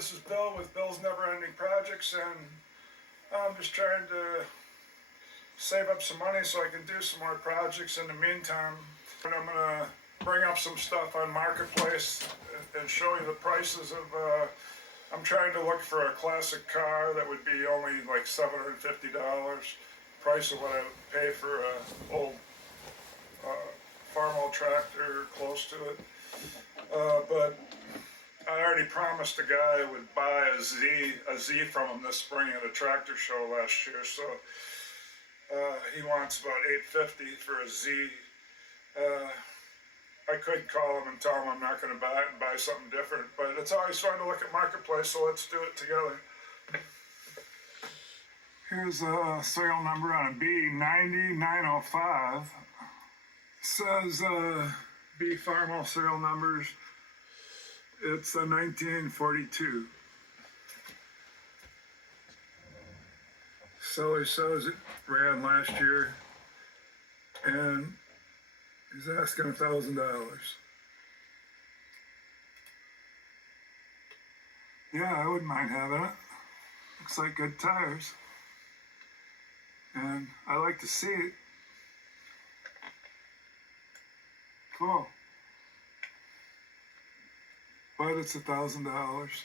this is Bill with Bill's Never Ending Projects, and I'm just trying to save up some money so I can do some more projects in the meantime. And I'm going to bring up some stuff on Marketplace and show you the prices of, I'm trying to look for a classic car that would be only like $750, price of what I would pay for an old Farmall tractor close to it. But I already promised a guy I would buy a Z from him this spring at a tractor show last year, so he wants about $850 for a Z. I could call him and tell him I'm not going to buy it and buy something different, but it's always fun to look at Marketplace, so let's do it together. Here's a serial number on a B90905. It says B Farmall serial numbers. It's a 1942. Seller says it ran last year, and he's asking $1,000. Yeah, I wouldn't mind having it. Looks like good tires, and I like to see it. Cool. But it's $1,000.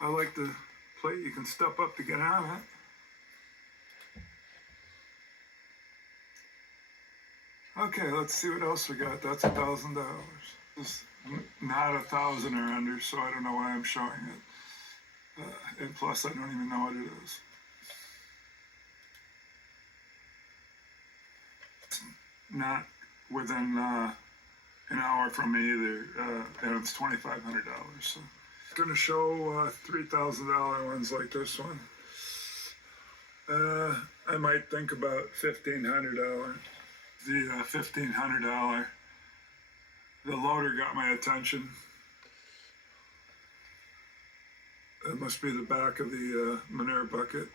I like the plate you can step up to get on it. Okay, let's see what else we got. That's $1,000. It's not 1,000 or under, so I don't know why I'm showing it. And plus, I don't even know what it is. It's not within an hour from me either, and it's $2,500. So I'm gonna show $3,000 ones like this one. I might think about $1,500. The $1,500. The loader got my attention. It must be the back of the manure bucket.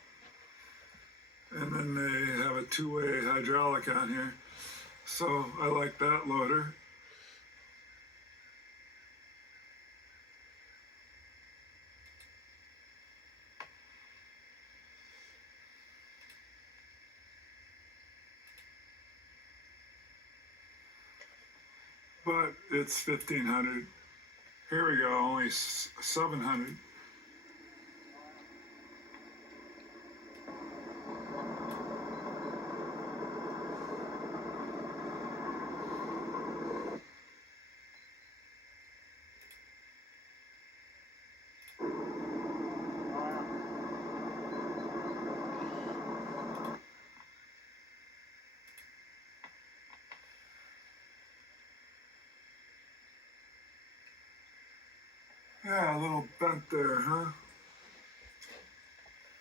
And then they have a two-way hydraulic on here. So I like that loader. But it's $1,500. Here we go, only $700. Yeah, a little bent there, huh?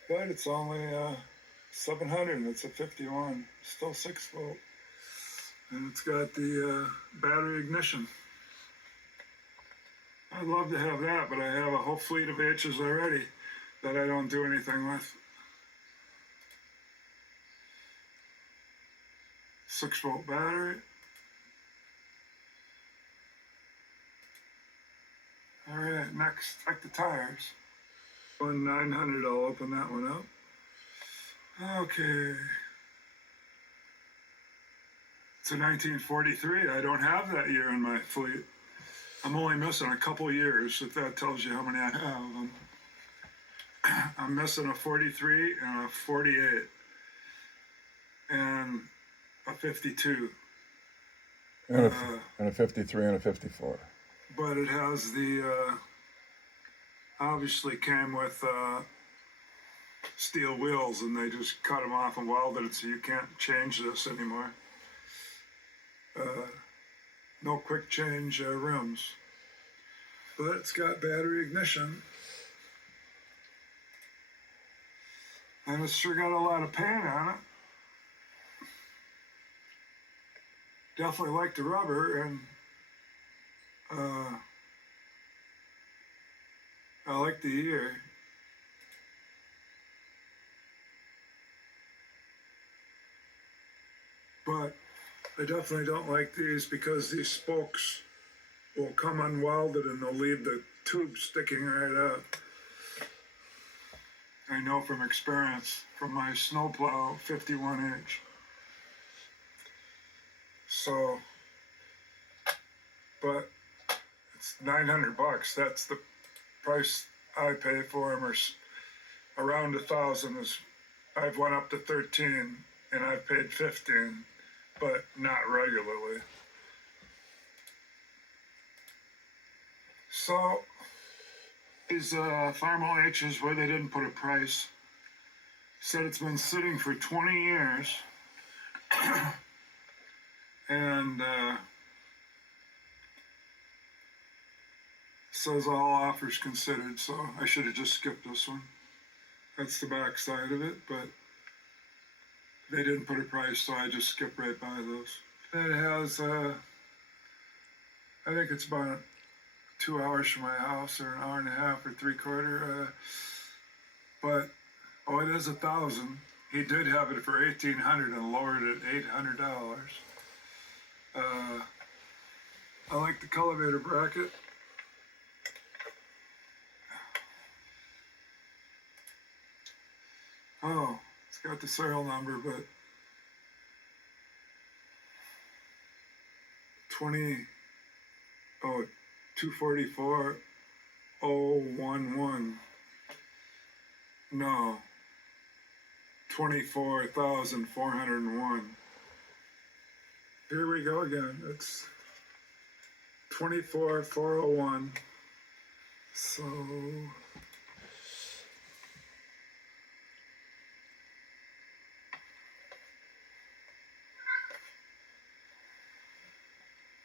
But it's only 700 and it's a 51, still 6 volt. And it's got the battery ignition. I'd love to have that, but I have a whole fleet of H's already that I don't do anything with. 6 volt battery. All right, next, check the tires. 900, I'll open that one up. Okay. It's a 1943. I don't have that year in my fleet. I'm only missing a couple years, if that tells you how many I have. I'm missing a 43 and a 48 and a 52. And a 53 and a 54. But it has the, obviously came with steel wheels, and they just cut them off and welded it so you can't change this anymore. No quick change rims. But it's got battery ignition. And it's sure got a lot of paint on it. Definitely like the rubber, and I like the ear. But I definitely don't like these because these spokes will come unwelded and they'll leave the tube sticking right out. I know from experience from my snowplow 51H. So, but it's $900. That's the price I pay for them, or around 1,000 is. I've went up to 13 and I've paid 15, but not regularly. So these Farmall H's where they didn't put a price. Said it's been sitting for 20 years, and says all offers considered. So I should have just skipped this one. That's the back side of it, but they didn't put a price, so I just skipped right by those. It has, I think it's about 2 hours from my house, or an hour and a half, or 3/4. But oh, it is 1,000. He did have it for 1,800 and lowered it $800. I like the cultivator bracket. Oh, it's got the serial number, but 244,011. No, 24,401. Here we go again. It's 24,401. So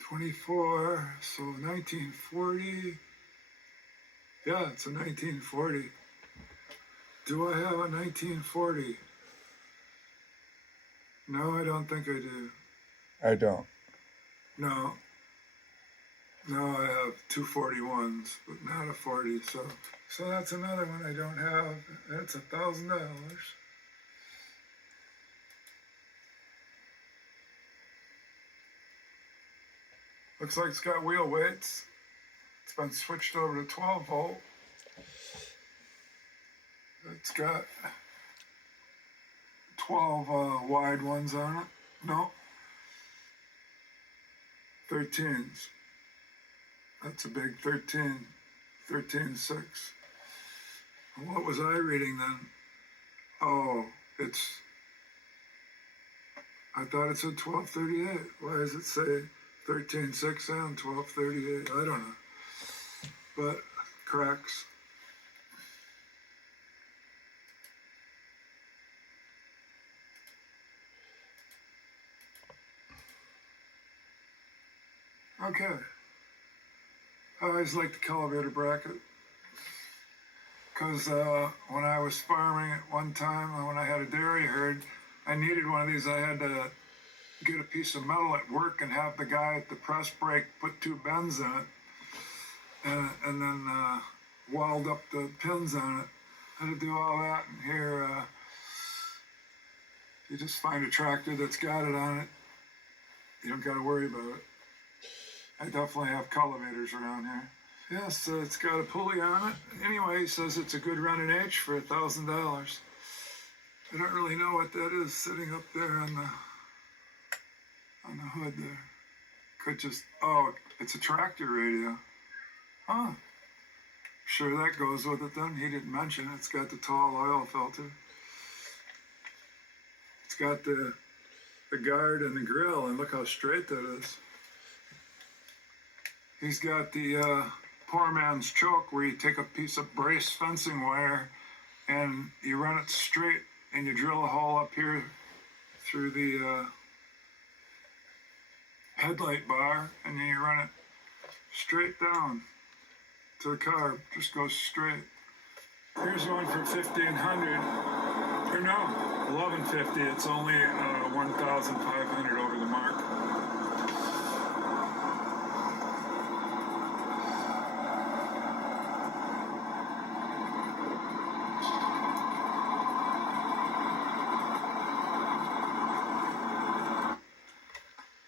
24, so 1940. Yeah, it's a 1940. Do I have a 1940? No, I don't think I do. I don't. No. No, I have 241s, but not a 40. So that's another one I don't have. That's $1,000. Looks like it's got wheel weights. It's been switched over to 12 volt. It's got 12 wide ones on it. No. 13s. That's a big 13. 13.6. What was I reading then? Oh, I thought it said 1238. Why does it say 13.6 and 1238? I don't know. But cracks. Okay. I always liked the cultivator bracket, because when I was farming at one time, when I had a dairy herd, I needed one of these. I had to get a piece of metal at work and have the guy at the press brake put 2 bends in it, and then weld up the pins on it. I had to do all that, and here you just find a tractor that's got it on it. You don't got to worry about it. I definitely have cultivators around here. Yes, it's got a pulley on it. Anyway, he says it's a good running H for $1,000. I don't really know what that is sitting up there on the hood there. Could just, oh, it's a tractor radio. Huh. Sure that goes with it then. He didn't mention it. It's got the tall oil filter. It's got the guard and the grill, and look how straight that is. He's got the poor man's choke, where you take a piece of brace fencing wire and you run it straight, and you drill a hole up here through the headlight bar, and then you run it straight down to the carb. Just goes straight. Here's one for 1,500, or no, 1,150. It's only 1,500 over the mark.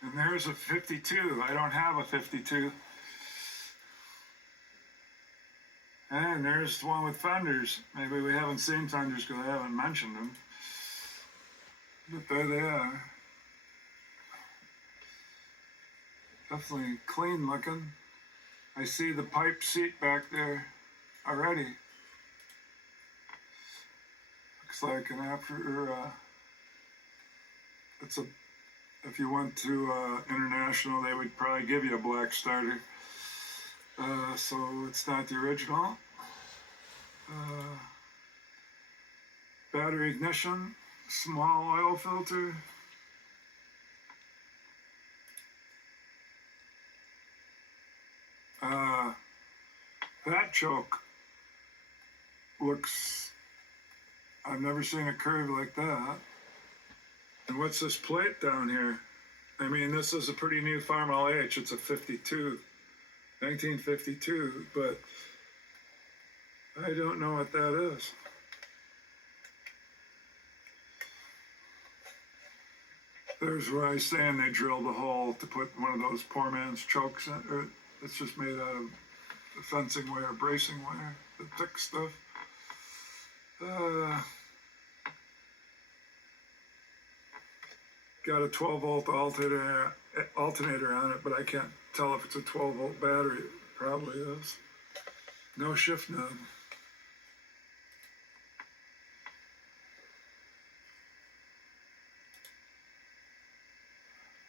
And there's a 52. I don't have a 52. And there's the one with fenders. Maybe we haven't seen fenders because I haven't mentioned them. But there they are. Definitely clean looking. I see the pipe seat back there already. Looks like an it's a, if you went to International, they would probably give you a black starter. So it's not the original. Battery ignition, small oil filter. That choke looks, I've never seen a curve like that. And what's this plate down here? I mean, this is a pretty new Farmall H. It's a 1952, but I don't know what that is. There's where I was saying they drilled a hole to put one of those poor man's chokes in, or it's just made out of fencing wire, bracing wire, the thick stuff. Got a 12-volt alternator on it, but I can't tell if it's a 12-volt battery. It probably is. No shift knob.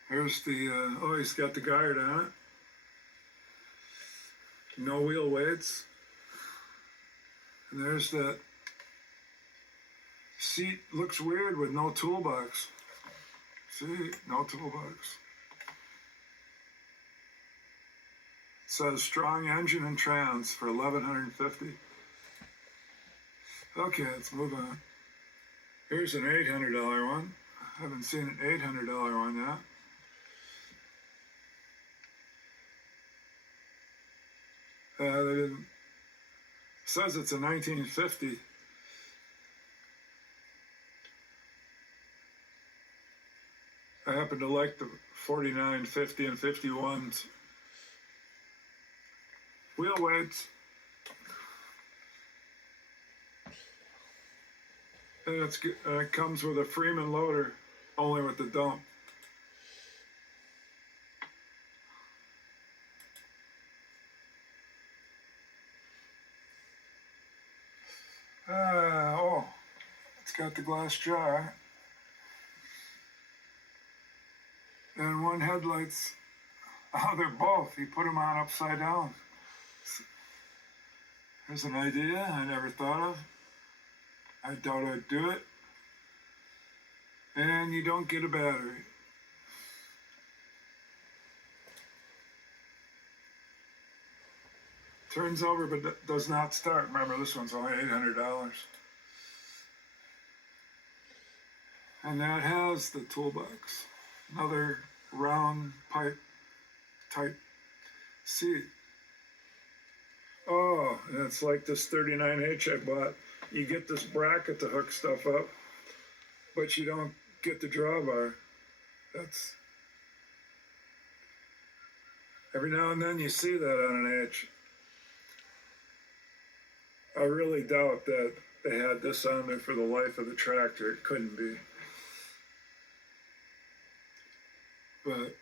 Here's the, oh, he's got the guard on it. No wheel weights. And there's that seat, looks weird with no toolbox. See, no toolbox. It says strong engine and trans for $1,150. Okay, let's move on. Here's an $800 one. I haven't seen an $800 one yet. They didn't. Says it's a 1950. I happen to like the 49, 50, and 51s. Wheel weights. And it comes with a Freeman loader, only with the dump. Oh, it's got the glass jar. And one headlights, oh, they're both. He put them on upside down. There's an idea I never thought of. I doubt I'd do it. And you don't get a battery. Turns over but does not start. Remember, this one's only $800. And that has the toolbox. Another round pipe type seat. Oh, and it's like this 39H I bought. You get this bracket to hook stuff up, but you don't get the drawbar. That's, every now and then you see that on an H. I really doubt that they had this on there for the life of the tractor. It couldn't be. But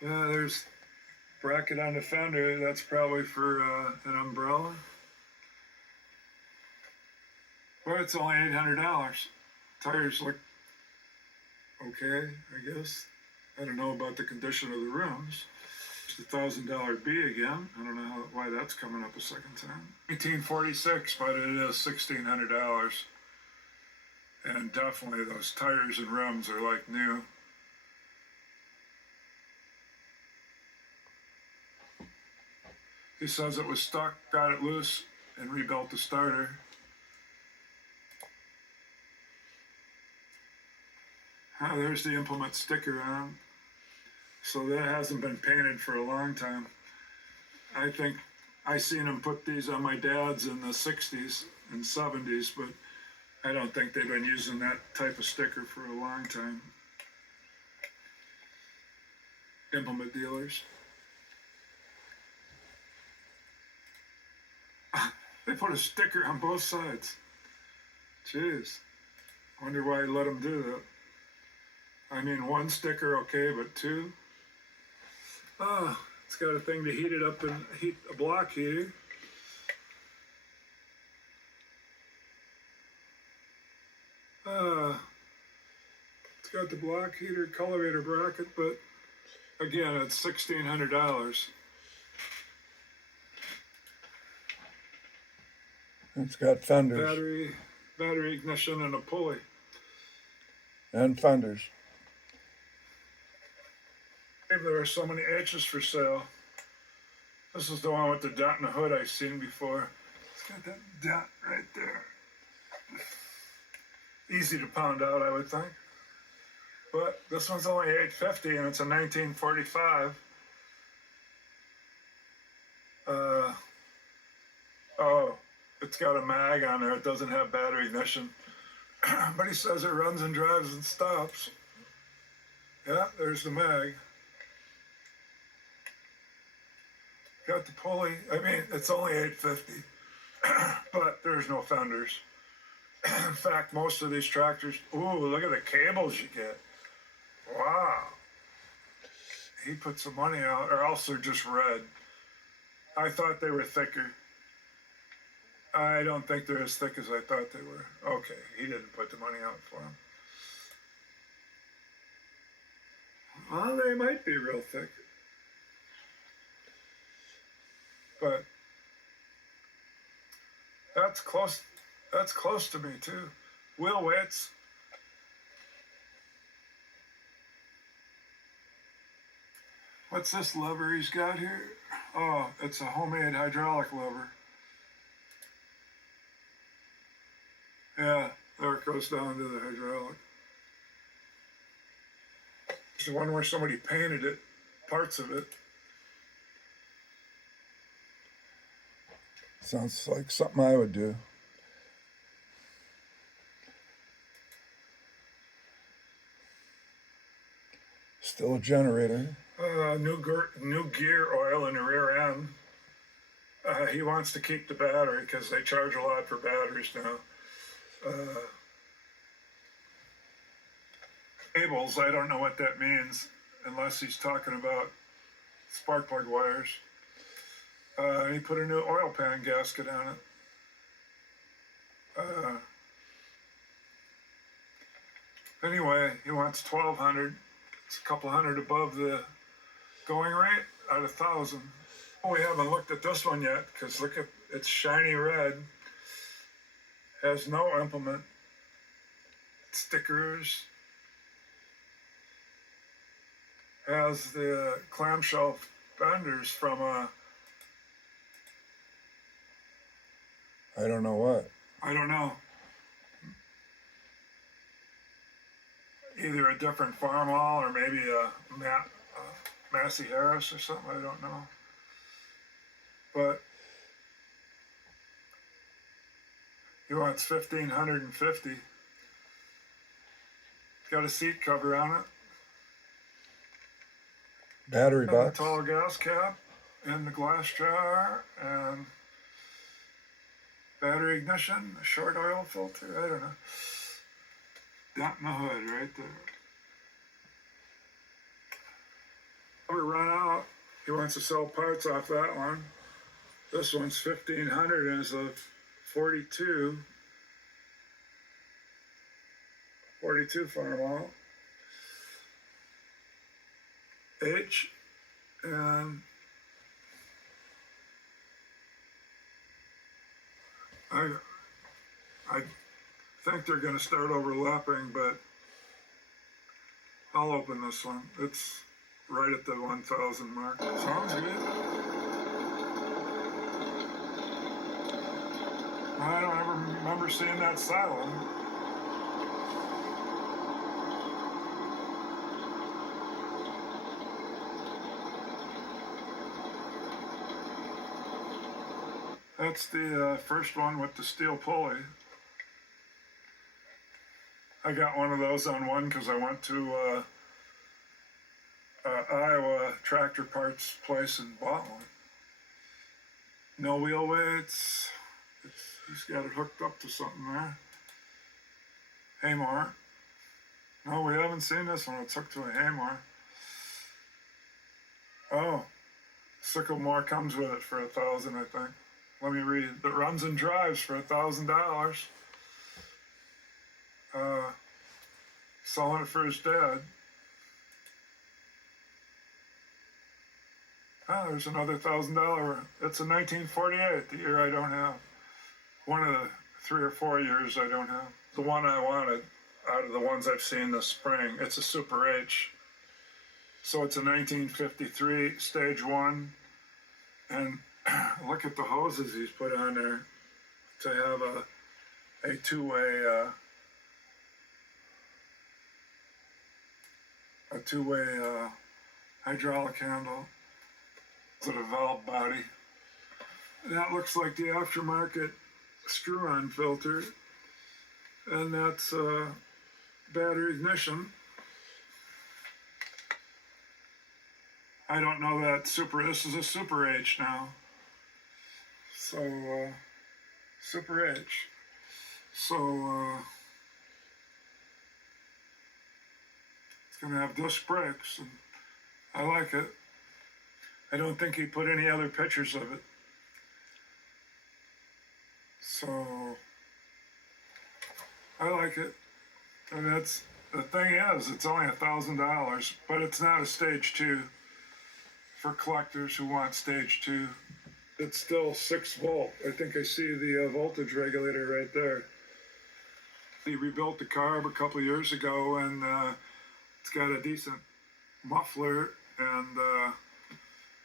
yeah, there's bracket on the fender. That's probably for an umbrella. Well, it's only $800. Tires look okay, I guess. I don't know about the condition of the rims. It's the $1,000 B again. I don't know why that's coming up a second time. 1846, but it is $1,600. And definitely those tires and rims are like new. He says it was stuck, got it loose, and rebuilt the starter. Oh, there's the implement sticker on. So that hasn't been painted for a long time. I think I seen them put these on my dad's in the 60s and 70s, but I don't think they've been using that type of sticker for a long time. Implement dealers. They put a sticker on both sides. Jeez. Wonder why I let them do that. I mean, one sticker, okay, but two? Oh, it's got a thing to heat it up and heat a block heater. It's got the block heater, collimator bracket, but again, it's $1,600. It's got fenders Battery ignition and a pulley. and fenders. There are so many H's for sale. This is the one with the dent in the hood I've seen before. It's got that dent right there. Easy to pound out, I would think. But this one's only $850 and it's a 1945. Oh, it's got a mag on there. It doesn't have battery ignition. But he says it runs and drives and stops. Yeah, there's the mag. Got the pulley. I mean, it's only $850, but there's no fenders. In fact, most of these tractors, ooh, look at the cables you get. Wow. He put some money out, or else they're just red. I thought they were thicker. I don't think they're as thick as I thought they were. Okay, he didn't put the money out for them. Well, they might be real thick. But that's close to me too. Wheel weights. What's this lever he's got here? Oh, it's a homemade hydraulic lever. Yeah, there it goes down to the hydraulic. It's the one where somebody painted it, parts of it. Sounds like something I would do. Still a generator. New gear oil in the rear end. He wants to keep the battery because they charge a lot for batteries now. Cables, I don't know what that means unless he's talking about spark plug wires. He put a new oil pan gasket on it. Anyway, he wants $1,200. It's a couple hundred above the going rate at 1,000. We haven't looked at this one yet because look at it's shiny red. Has no implement stickers. Has the clamshell fenders from a I don't know what. I don't know. Either a different Farmall or maybe a Massey Harris or something. I don't know. But he wants $1,550. Got a seat cover on it. Battery And box. a tall gas cap and the glass jar and battery ignition, a short oil filter. I don't know. Dent in the hood right there. We run out. He wants to sell parts off that one. This one's $1,500 and it's a 42 Farmall H, and I think they're going to start overlapping, but I'll open this one. It's right at the 1,000 mark. Sounds good. I don't ever remember seeing that silent. That's the first one with the steel pulley. I got one of those on one because I went to Iowa tractor parts place and bought one. No wheel weights. He's got it hooked up to something there. Haymore. No, we haven't seen this one. It's hooked to a Haymore. Oh, Sycamore comes with it for $1,000, I think. Let me read. It runs and drives for $1,000. Selling it for his dad. Oh, there's another $1,000. It's a 1948, the year I don't have. One of the 3 or 4 years I don't have. The one I wanted out of the ones I've seen this spring, it's a Super H. So it's a 1953 stage 1. And look at the hoses he's put on there to have a two-way hydraulic handle with a valve body. That looks like the aftermarket screw-on filter, and that's battery ignition. I don't know that this is a Super H now. So, Super H. So, it's gonna have disc brakes, and I like it. I don't think he put any other pictures of it. So, I like it. And that's, the thing is, it's only $1,000, but it's not a stage 2 for collectors who want stage 2. It's still 6 volt. I think I see the voltage regulator right there. He rebuilt the carb a couple years ago, and it's got a decent muffler and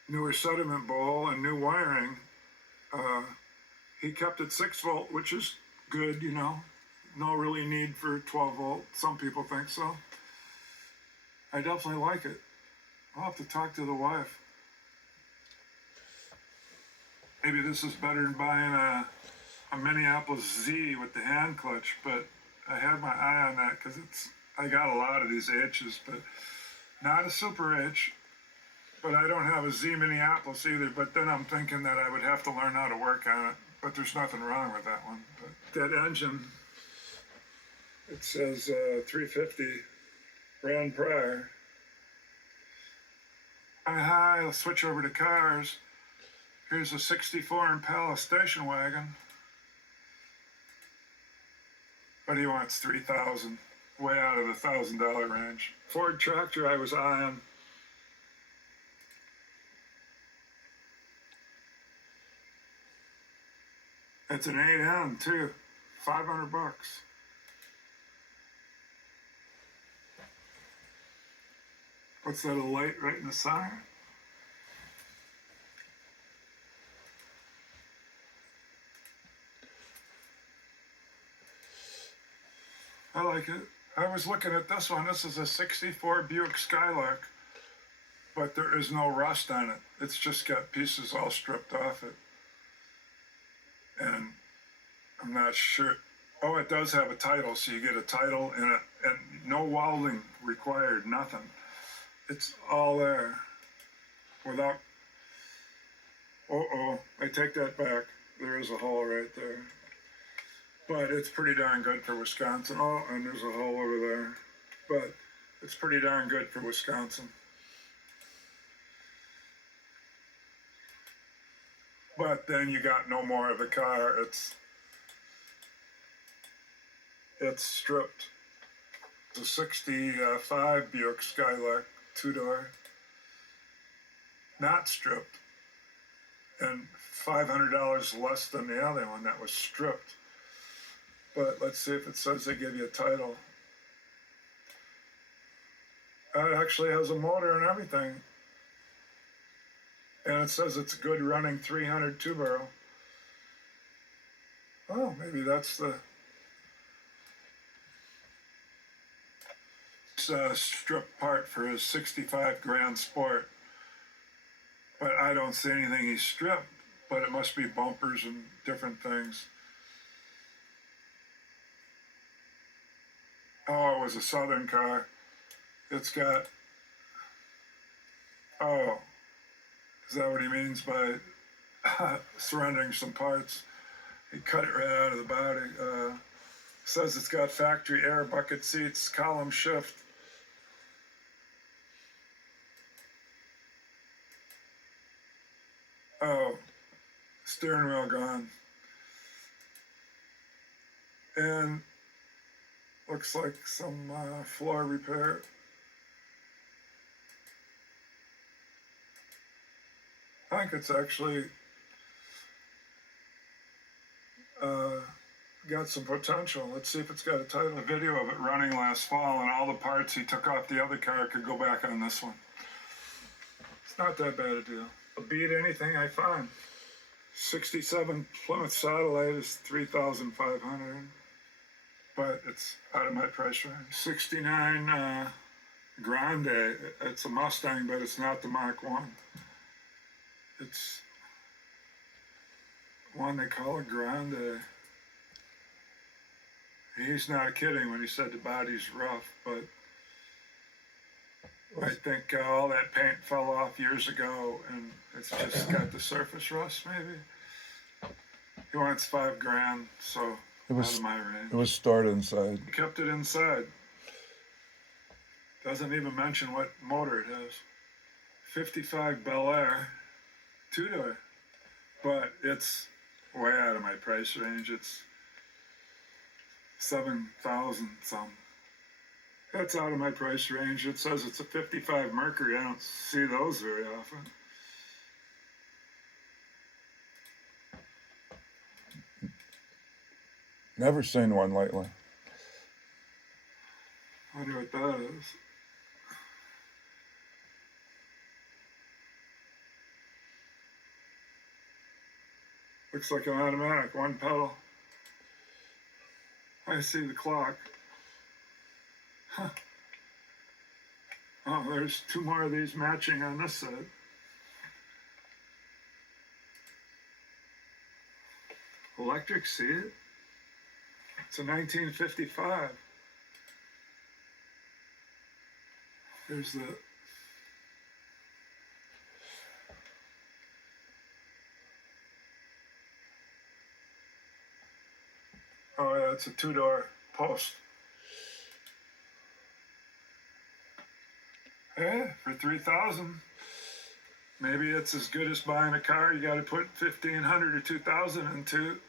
newer sediment bowl and new wiring. He kept it 6 volt, which is good, you know. No really need for 12 volt. Some people think so. I definitely like it. I'll have to talk to the wife. Maybe this is better than buying a Minneapolis Z with the hand clutch, but I had my eye on that because I got a lot of these H's, but not a Super H. But I don't have a Z Minneapolis either, but then I'm thinking that I would have to learn how to work on it, but there's nothing wrong with that one. But that engine, it says 350, ran prior. Hi, let's switch over to cars. Here's a 64 Impala station wagon. But he wants $3,000, way out of the $1,000 range. Ford tractor I was eyeing. It's an 8M too, $500. What's that, a light right in the center? I like it. I was looking at this one. This is a 64 Buick Skylark, but there is no rust on it. It's just got pieces all stripped off it. And I'm not sure. Oh, it does have a title, so you get a title and no welding required, nothing. It's all there without. I take that back. There is a hole right there. But it's pretty darn good for Wisconsin. Oh, and there's a hole over there. But it's pretty darn good for Wisconsin. But then you got no more of the car. It's stripped. It's a 65 Buick Skylark 2-door. Not stripped. And $500 less than the other one that was stripped. But let's see if it says they give you a title. It actually has a motor and everything. And it says it's a good running 300 two-barrel. Oh, maybe that's the strip part for his 65 Grand Sport. But I don't see anything he's stripped, but it must be bumpers and different things. Oh, it was a Southern car. It's got, oh, is that what he means by surrendering some parts? He cut it right out of the body. Says it's got factory air, bucket seats, column shift. Oh, steering wheel gone. And looks like some floor repair. I think it's actually got some potential. Let's see if it's got a title. A video of it running last fall, and all the parts he took off the other car could go back on this one. It's not that bad a deal. I'll beat anything I find. 67 Plymouth Satellite is $3,500, but it's out of my price range. 69 Grande, it's a Mustang, but it's not the Mach 1. It's one they call a Grande. He's not kidding when he said the body's rough, but I think all that paint fell off years ago, and it's just got the surface rust, maybe. He wants $5,000, so out of my range. It was stored inside. He kept it inside. Doesn't even mention what motor it has. 55 Bel Air, 2-door, but it's way out of my price range. It's 7,000 some. That's out of my price range. It says it's a 55 Mercury. I don't see those very often. Never seen one lately. I wonder what that is. Looks like an automatic, one pedal. I see the clock. Huh. Oh, there's two more of these matching on this side. Electric, see it? It's a 1955. There's the... Oh yeah, it's a 2-door post. Yeah, for $3,000. Maybe it's as good as buying a car you got to put $1,500 or $2,000 into.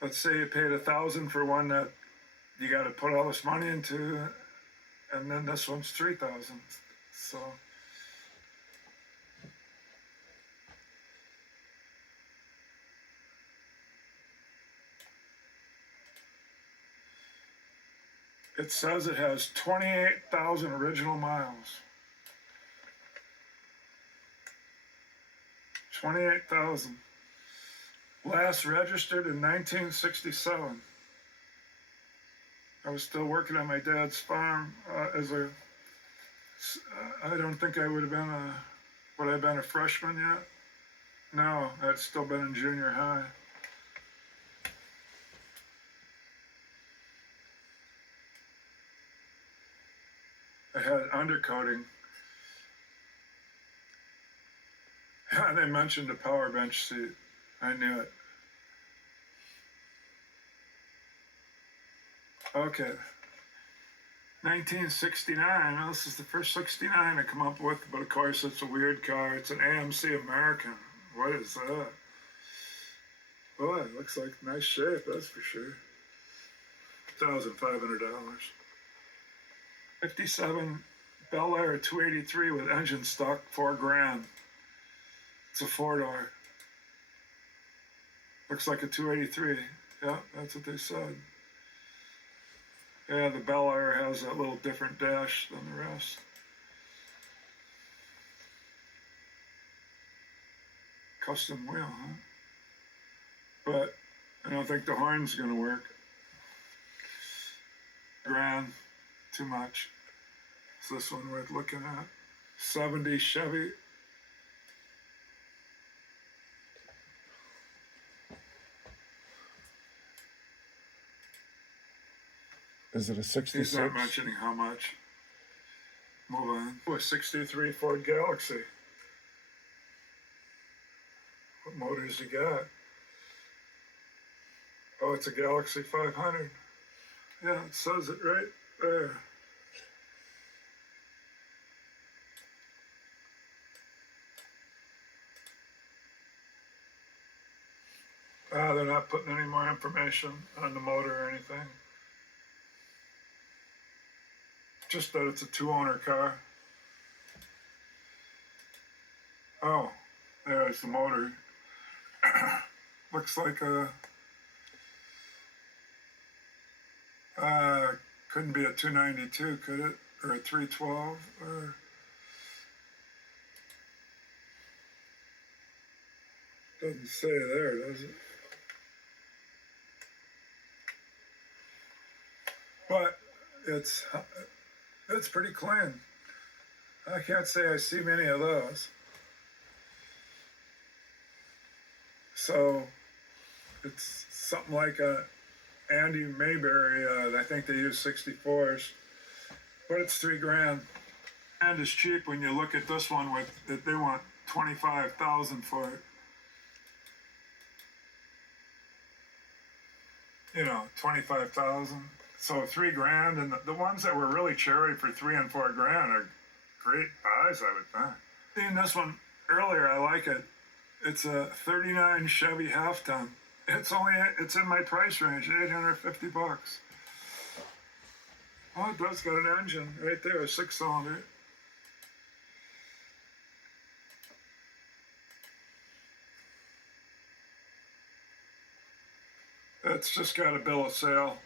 Let's say you paid $1,000 for one that you got to put all this money into, and then this one's $3,000. So. It says it has 28,000 original miles. 28,000. Last registered in 1967. I was still working on my dad's farm I don't think I would I been a freshman yet? No, I'd still been in junior high. I had undercoating. Yeah, they mentioned a power bench seat. I knew it. Okay. 1969. Well, this is the first 69 I come up with, but of course it's a weird car. It's an AMC American. What is that? Boy, it looks like nice shape, that's for sure. $1,500. 57 Bel Air 283 with engine stock, $4,000. It's a 4-door. Looks like a 283. Yeah, that's what they said. Yeah, the Bel Air has that little different dash than the rest. Custom wheel, huh? But I don't think the horn's gonna work. $1,000, too much. Is this one worth looking at? 70 Chevy. Is it a 66? He's not mentioning how much. Move on. Oh, a 63 Ford Galaxy. What motors he got? Oh, it's a Galaxy 500. Yeah, it says it right there. They're not putting any more information on the motor or anything. Just that it's a two-owner car. Oh, there's the motor. Looks like a couldn't be a 292, could it? Or a 312, or doesn't say there, does it? But it's pretty clean. I can't say I see many of those. So it's something like a Andy Mayberry. I think they use 64s, but it's $3,000. And it's cheap when you look at this one with that they want 25,000 for it. You know, 25,000. So $3,000, and the ones that were really cherry for $3,000 and $4,000 are great buys, I would think. Seeing this one earlier, I like it. It's a '39 Chevy half ton. It's in my price range, $850. Oh, it does got an engine right there, a 6-cylinder. It's just got a bill of sale.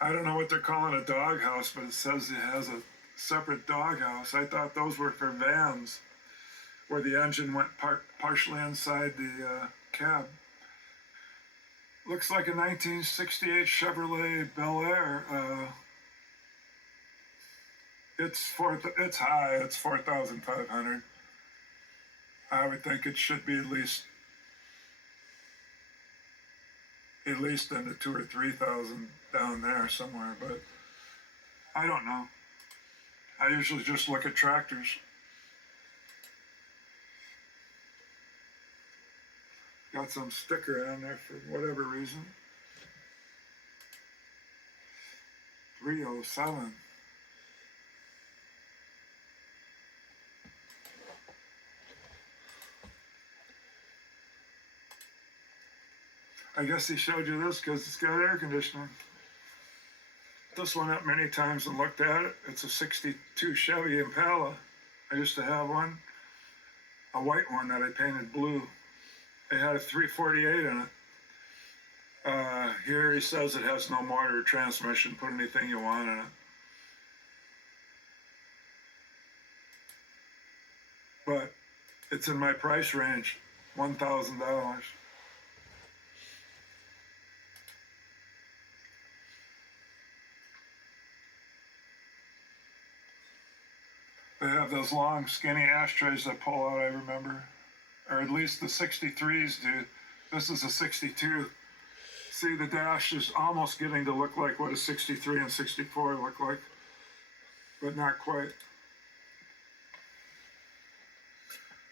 I don't know what they're calling a doghouse, but it says it has a separate doghouse. I thought those were for vans, where the engine went partially inside the cab. Looks like a 1968 Chevrolet Bel Air. It's high. It's 4,500. I would think it should be at least in the 2,000 or 3,000 down there somewhere, but I don't know. I usually just look at tractors. Got some sticker on there for whatever reason. 307. I guess he showed you this because it's got air conditioning. This one up many times and looked at it. It's a '62 Chevy Impala. I used to have one, a white one that I painted blue. It had a 348 in it. Here he says it has no motor or transmission. Put anything you want in it. But it's in my price range, $1,000. They have those long, skinny ashtrays that pull out, I remember. Or at least the 63s do. This is a 62. See, the dash is almost getting to look like what a 63 and 64 look like, but not quite.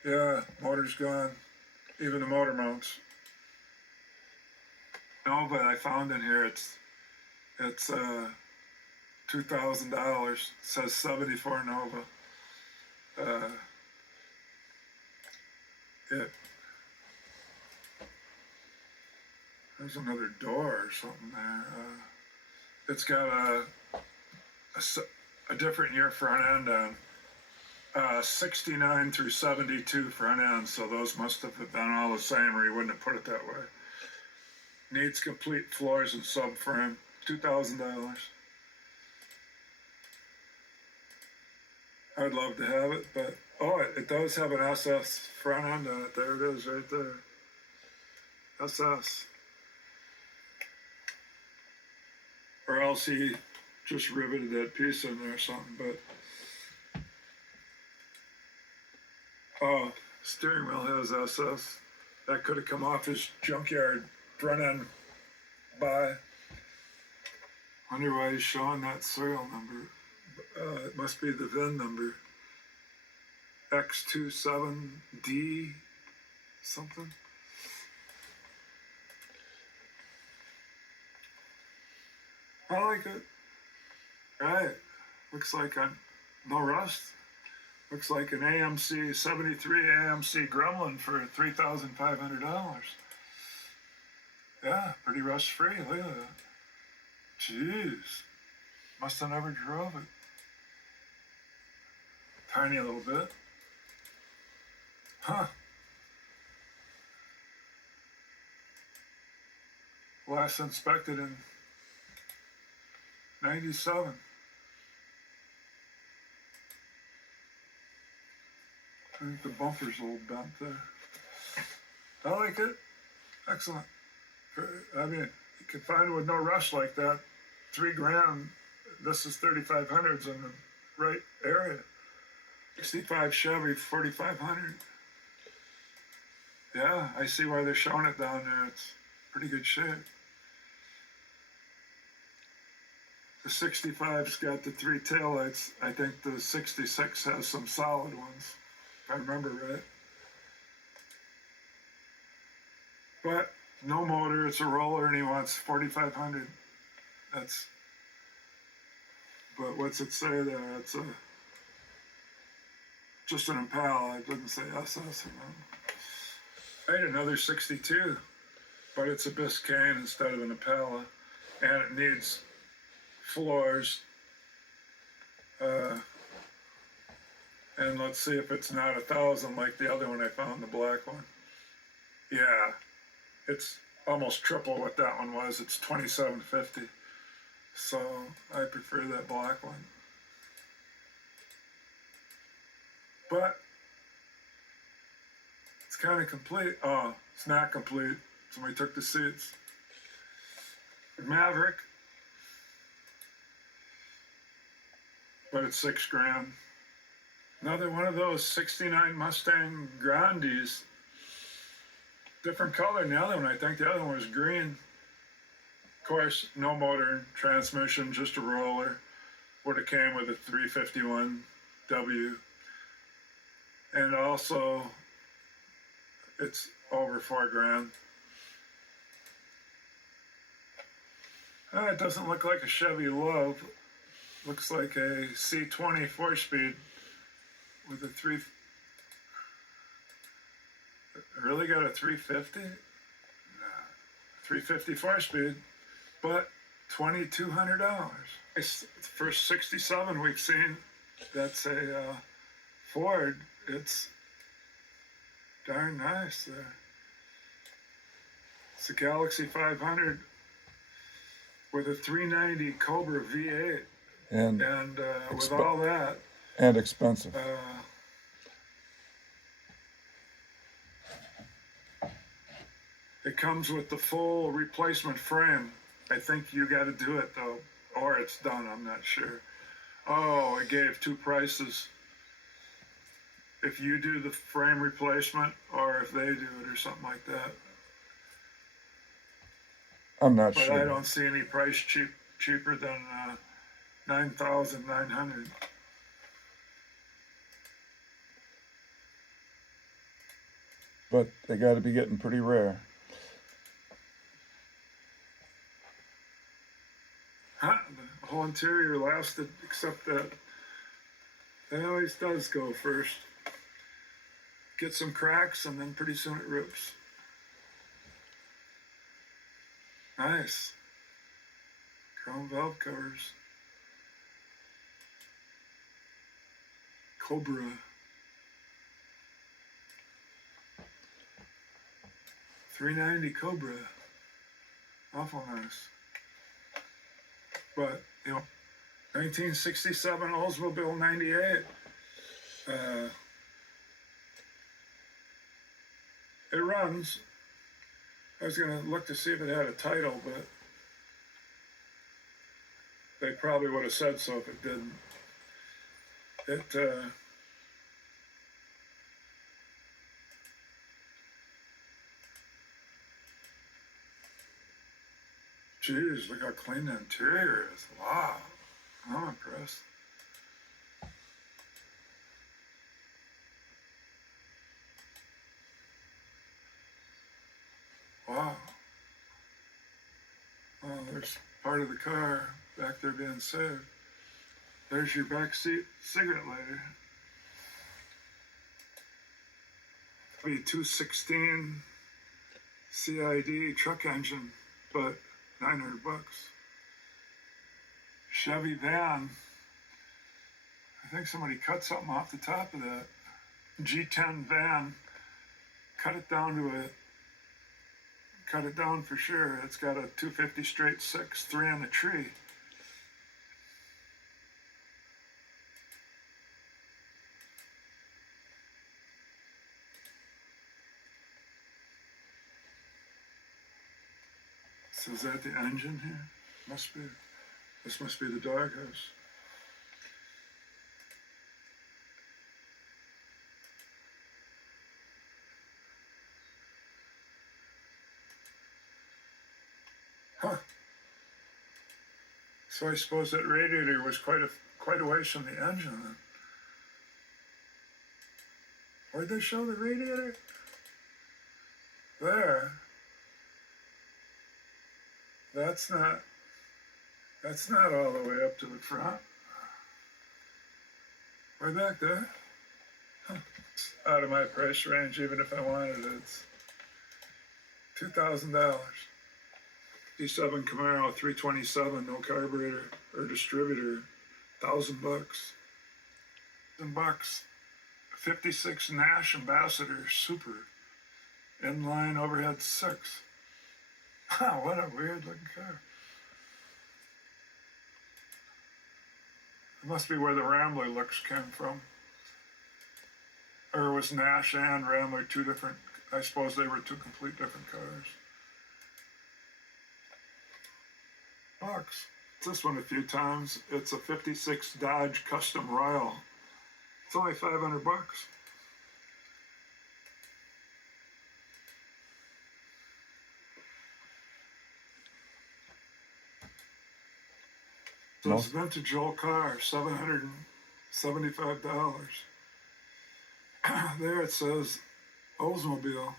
Yeah, motor's gone. Even the motor mounts. No, but I found in here it's $2,000. It says 74 Nova. There's another door or something there. It's got a different year front end on 69 through 72 front end, so those must have been all the same, or you wouldn't have put it that way. Needs complete floors and subframe, $2,000. I'd love to have it, but it does have an SS front end on it. There it is, right there. SS. Or else he just riveted that piece in there or something, but steering wheel has SS. That could have come off his junkyard front end buy. Wonder why he's showing that serial number. It must be the VIN number. X27D something. I like it. Right. Looks like no rust. Looks like an AMC 73 AMC Gremlin for $3,500. Yeah, pretty rust free. Look at that. Jeez. Must have never drove it. Tiny little bit. Huh. Last inspected in 97. I think the bumper's a little bent there. I like it. Excellent. I mean, you can find with no rust like that, $3,000. This is 3,500's in the right area. 65 Chevy, 4,500. Yeah, I see why they're showing it down there. It's pretty good shape. The 65's got the 3 taillights. I think the 66 has some solid ones, if I remember right. But no motor, it's a roller, and he wants 4,500. But what's it say there? It's just an Impala. It doesn't say SS or nothing. I had another 62, but it's a Biscayne instead of an Impala, and it needs floors. And let's see if it's not 1,000 like the other one I found, the black one. Yeah, it's almost triple what that one was. It's $2,750. So I prefer that black one. But it's kind of complete. Oh, it's not complete. Somebody took the seats. Maverick. But it's $6,000. Another one of those 69 Mustang Grandes. Different color than the other one. I think the other one was green. Of course, no motor, transmission, just a roller. Would have came with a 351W. And also, it's over $4,000. It doesn't look like a Chevy Love. Looks like a C20 4-speed with a really got a 350? Nah, 350 4-speed, but $2,200. It's the first 67 we've seen. That's a Ford. It's darn nice there. It's a Galaxy 500 with a 390 Cobra V8. And with all that. And expensive. It comes with the full replacement frame. I think you got to do it though, or it's done. I'm not sure. Oh, it gave 2 prices. If you do the frame replacement, or if they do it, or something like that. I'm not but sure. But I don't see any price cheaper than $9,900. But they got to be getting pretty rare. Huh? The whole interior lasted, except that it always does go first. Get some cracks, and then pretty soon it rips. Nice. Chrome valve covers. Cobra. 390 Cobra. Awful nice. But, 1967 Oldsmobile 98. It runs. I was going to look to see if it had a title, but they probably would have said so if it didn't. Geez, look how clean the interior is. Wow. I'm impressed. part of the car back there being saved. There's your back seat cigarette lighter. Be 216 CID truck engine, but $900. Chevy van. I think somebody cut something off the top of that. G10 van. Cut it down for sure. It's got a 250 straight 6, 3 on the tree. So is that the engine here? Must be. This must be the doghouse. Huh. So I suppose that radiator was quite a ways from the engine then. Where'd they show the radiator? There. That's not all the way up to the front. Way back there. Huh. It's out of my price range, even if I wanted it. It's $2,000. D7 Camaro 327, no carburetor or distributor, $1,000. $1,000. 56 Nash Ambassador Super, inline overhead 6. Wow, what a weird looking car. It must be where the Rambler looks came from. Or was Nash and Rambler two different, I suppose they were two complete different cars. Bucks. This one a few times. It's a 56 Dodge Custom Royal. It's only $500. So it's vintage old car, $775. There it says Oldsmobile.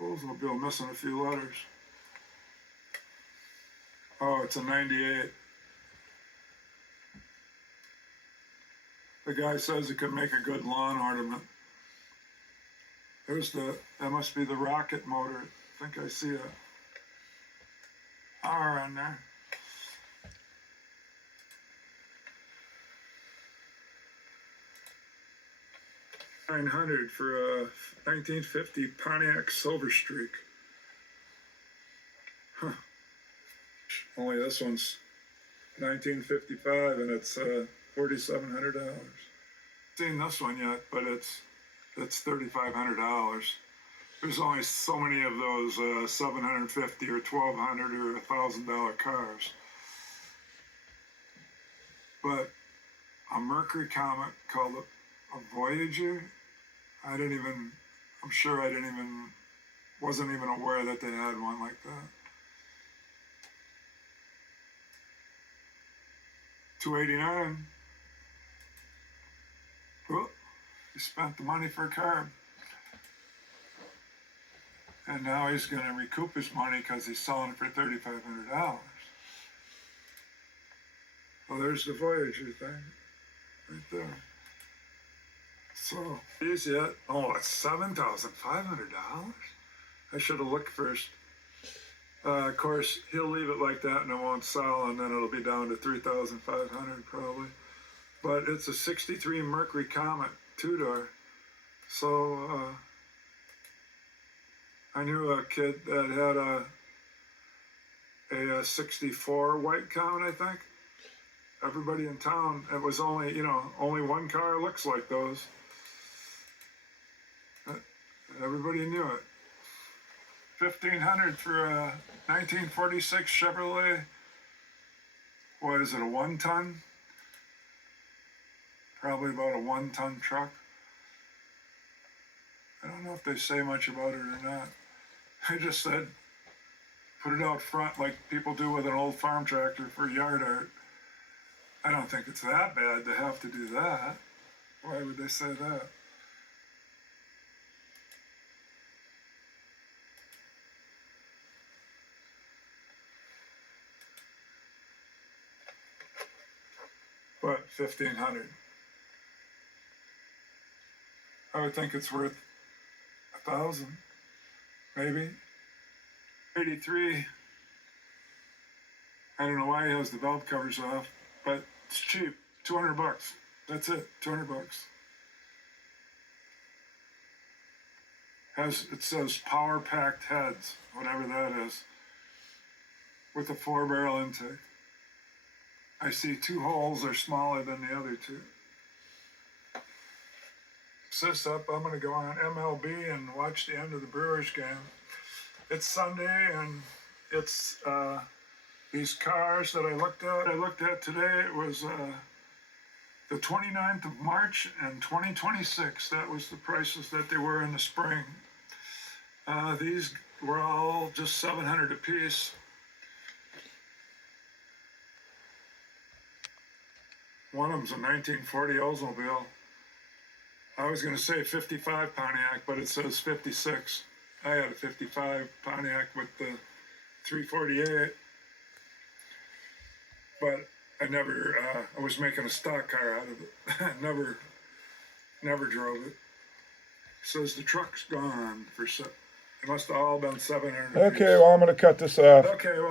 Oldsmobile missing a few letters. Oh, it's a 98. The guy says it could make a good lawn ornament. That must be the rocket motor. I think I see a R on there. $900 for a 1950 Pontiac Silver Streak. Huh. Only this one's 1955 and it's $4,700. Seen this one yet, but it's $3,500. There's only so many of those $750 or $1,200 or $1,000 cars. But a Mercury Comet called a Voyager. I'm sure I wasn't even aware that they had one like that. $289. Well, he spent the money for a car. And now he's going to recoup his money because he's selling it for $3,500. Well, there's the Voyager thing right there. So, is yet? Oh, it's $7,500? I should have looked first. Of course, he'll leave it like that and it won't sell, and then it'll be down to $3,500 probably. But it's a '63 Mercury Comet 2-door. So, I knew a kid that had a '64 white Comet, I think. Everybody in town, it was only one car looks like those. Everybody knew it. $1,500 for a 1946 Chevrolet. What is it, a 1-ton? Probably about a 1-ton truck. I don't know if they say much about it or not. They just said, put it out front like people do with an old farm tractor for yard art. I don't think it's that bad to have to do that. Why would they say that? 1,500. I would think it's worth 1,000, maybe. 83. I don't know why he has the valve covers off, but it's cheap. 200 bucks. That's it. 200 bucks. It says power packed heads, whatever that is, with a 4-barrel intake. I see 2 holes are smaller than the other 2. This up, I'm going to go on MLB and watch the end of the Brewers game. It's Sunday, and it's these cars that I looked at today. It was the 29th of March and 2026. That was the prices that they were in the spring. These were all just $700 a piece. One of them's a 1940 Oldsmobile. I was going to say 55 Pontiac, but it says 56. I had a 55 Pontiac with the 348. But I never, I was making a stock car out of it. never drove it. It says the truck's gone for it must have all been 700. Okay, well, I'm going to cut this off. Okay, well.